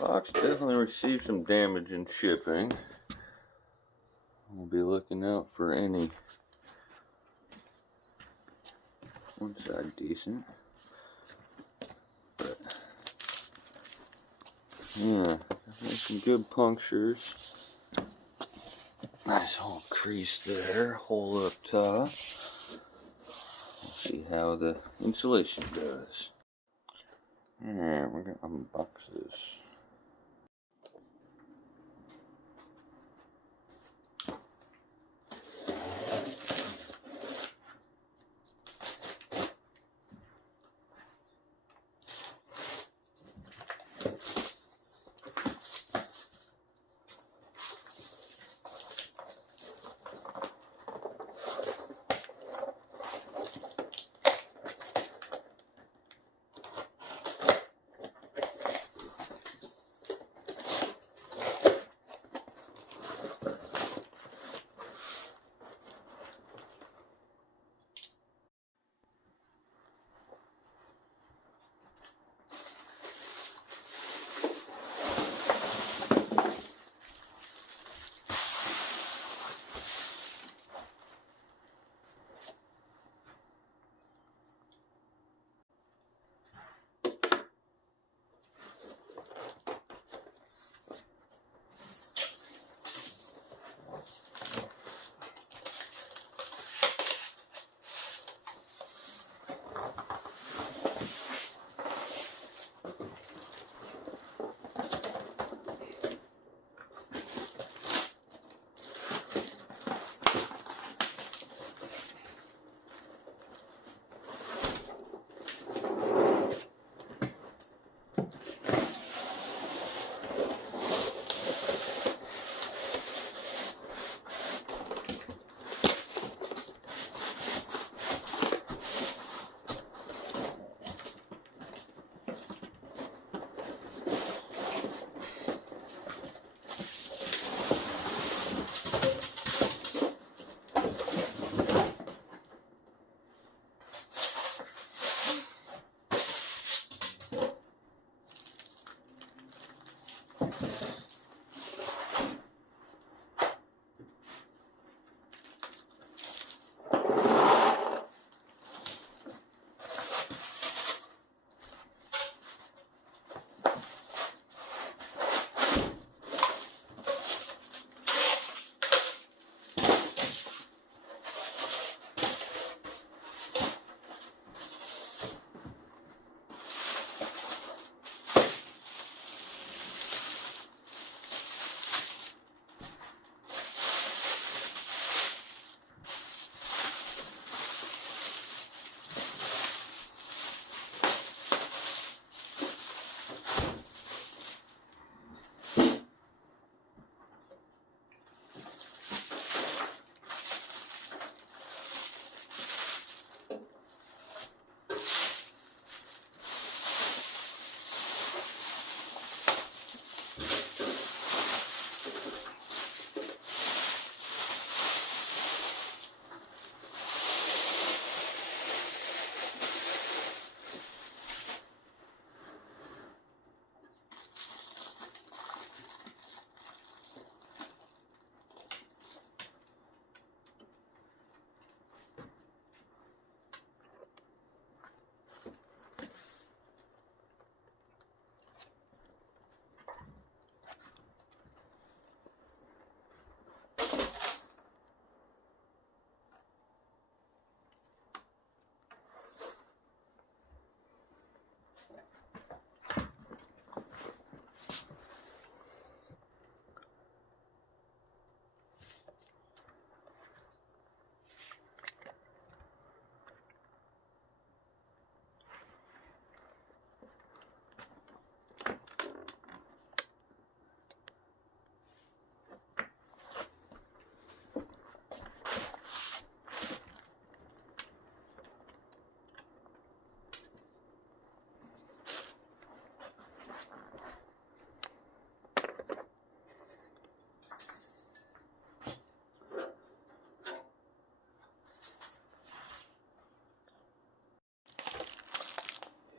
Box definitely received some damage in shipping. We'll be looking out for any one side decent. But yeah, there's some good punctures. Nice whole crease there, hole up top. We'll see how the insulation does. Alright, we're gonna unbox this.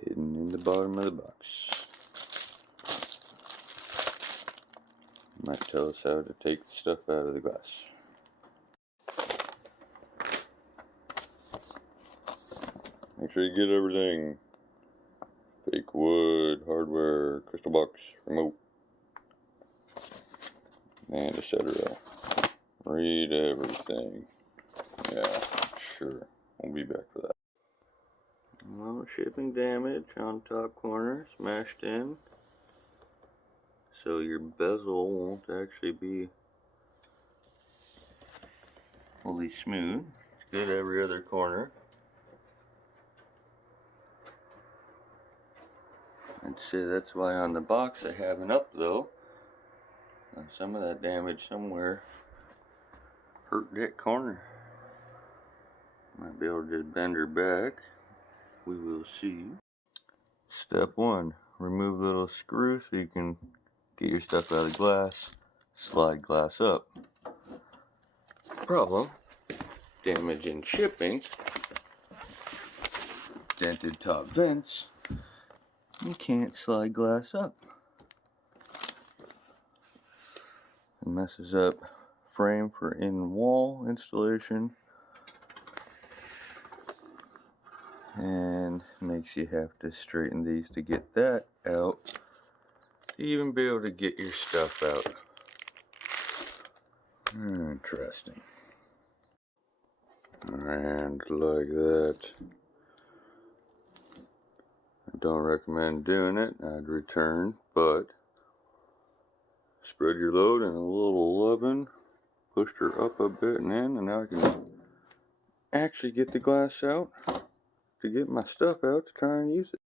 Hidden in the bottom of the box. Might tell us how to take the stuff out of the glass. Make sure you get everything. Fake wood, hardware, crystal box, remote, and etc. Read everything. Yeah, sure. We'll be back for that. Well, shipping damage on top corner, smashed in. So your bezel won't actually be fully smooth. It's good every other corner. I'd say that's why on the box I have an up though. And some of that damage somewhere hurt that corner. Might be able to just bend her back. We will see. Step 1. Remove little screw so you can get your stuff out of the glass. Slide glass up. Problem. Damage in shipping. Dented top vents. You can't slide glass up. It messes up frame for in-wall installation. And makes you have to straighten these to get that out. To even be able to get your stuff out. Interesting. And like that. I don't recommend doing it. I'd return, but spread your load in a little 11. Pushed her up a bit and in, and now I can actually get the glass out to get my stuff out to try and use it.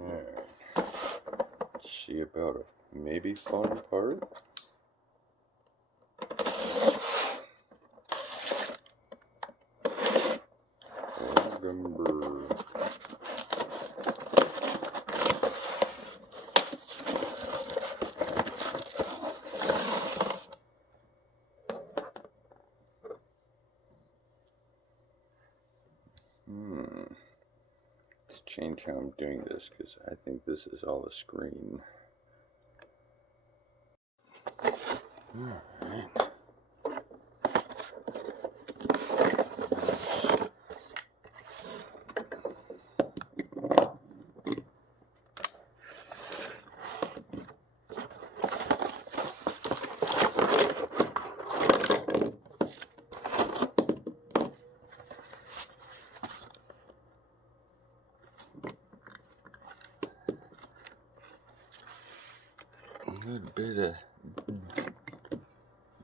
Alright. Let's see about a maybe fun part. November. Let's change how I'm doing this because I think this is all a screen. Alright. A good bit of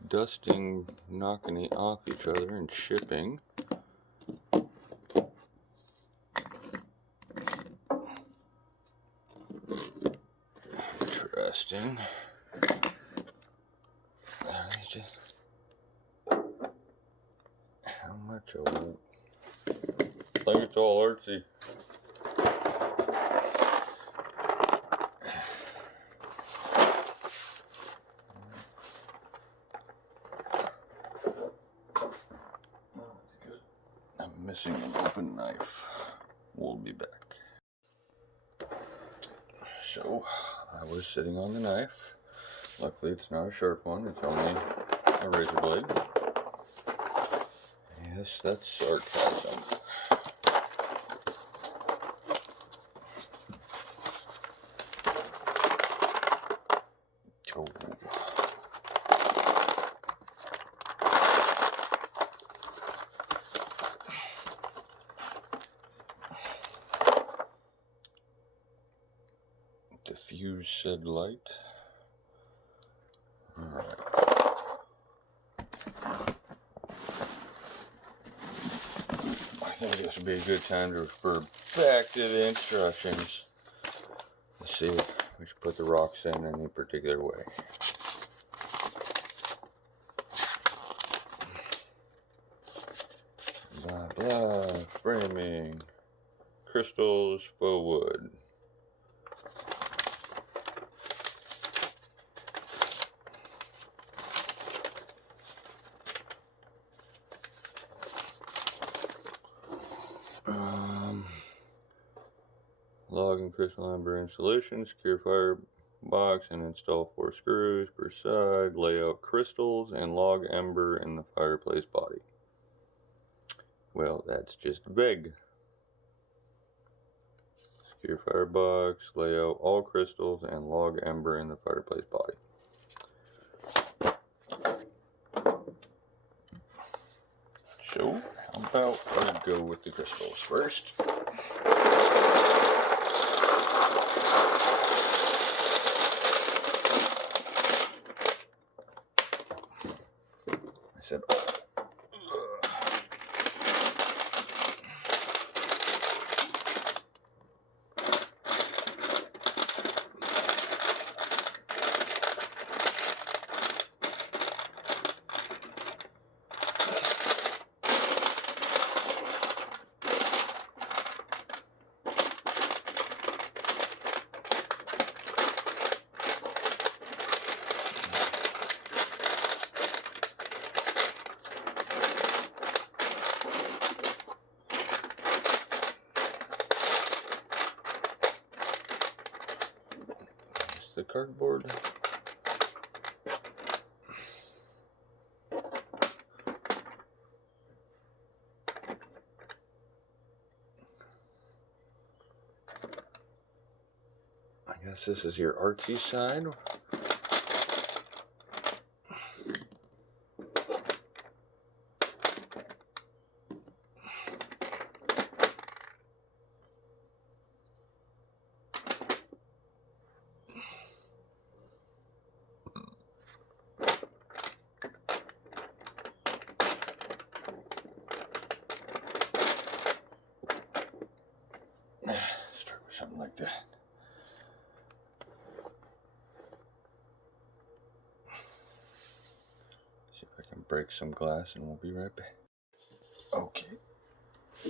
dusting, knocking it off each other and shipping. Interesting. Just how much of it? I think it's all artsy. Missing an open knife. We'll be back. So, I was sitting on the knife. Luckily, it's not a sharp one. It's only a razor blade. Yes, that's sarcasm. Oh. Diffuse said light. Alright. I think this would be a good time to refer back to the instructions. Let's see if we should put the rocks in any particular way. Blah blah, framing, crystals, faux wood. Log and crystal amber insulation, secure fire box and install 4 screws per side. Lay out crystals and log ember in the fireplace body. Well, that's just vague. Secure firebox, lay out all crystals and log ember in the fireplace body. So, how about I go with the crystals first? I said, the cardboard. I guess this is your artsy side. Start with something like that. See if I can break some glass and we'll be right back. Okay,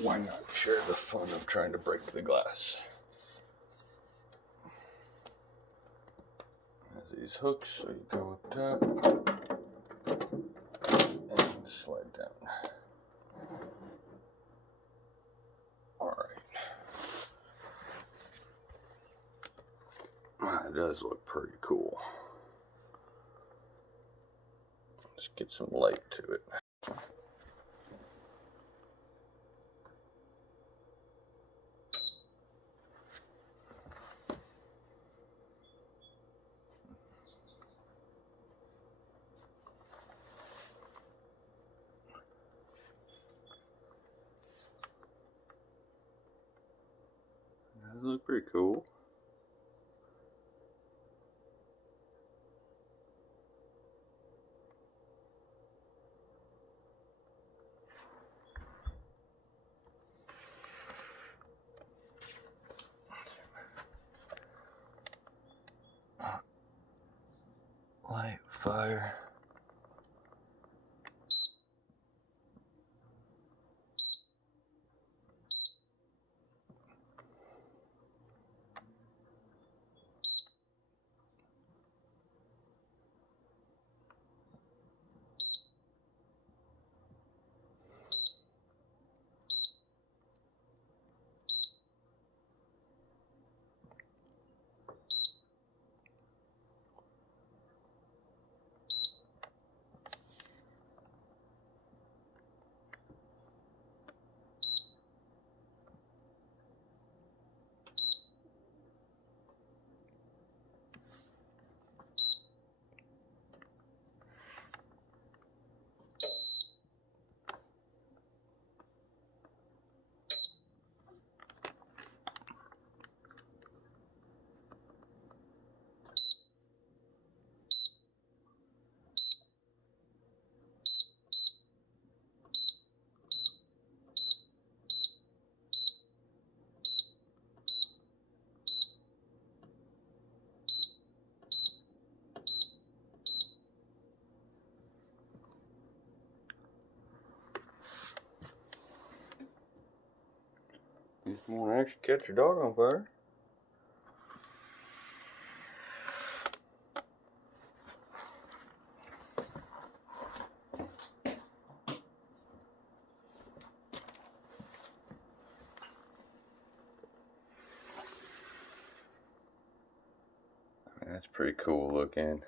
why not share the fun of trying to break the glass? There's these hooks, so you go up top and slide down. It does look pretty cool. Let's get some light to it. That look pretty cool. Light, fire. You just want to actually catch your dog on fire. That's pretty cool looking.